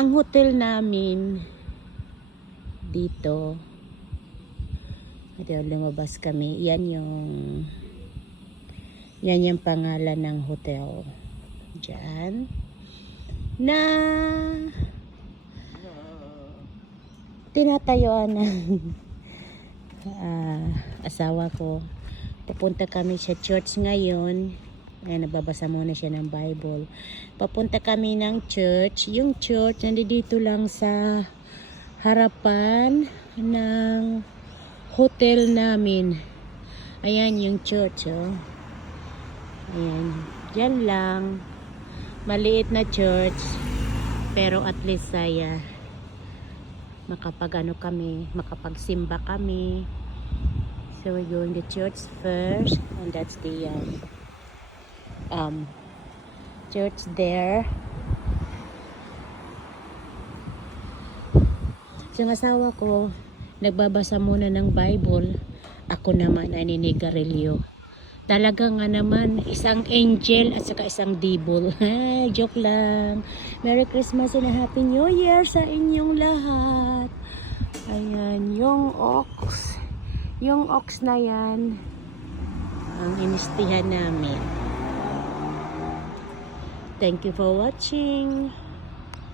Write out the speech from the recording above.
Ang hotel namin dito, lumabas kami. Yan yung pangalan ng hotel. Diyan. Na tinatayuan ng asawa ko. Pupunta kami sa church ngayon. Ayan, nagbabasa muna siya ng Bible. Papunta kami ng church. Yung church, nandito lang sa harapan ng hotel namin. Ayan yung church, oh. Ayan. Diyan lang. Maliit na church. Pero at least makapagsimba kami. So we're going to church first. And that's the church there. So ang asawa ko nagbabasa muna ng Bible, ako naman ay ninigarilyo. Talaga nga naman, isang angel at saka isang devil. Joke lang. Merry Christmas and a Happy New Year sa inyong lahat. Ayan, yung ox na yan ang inistihan namin. Thank you for watching.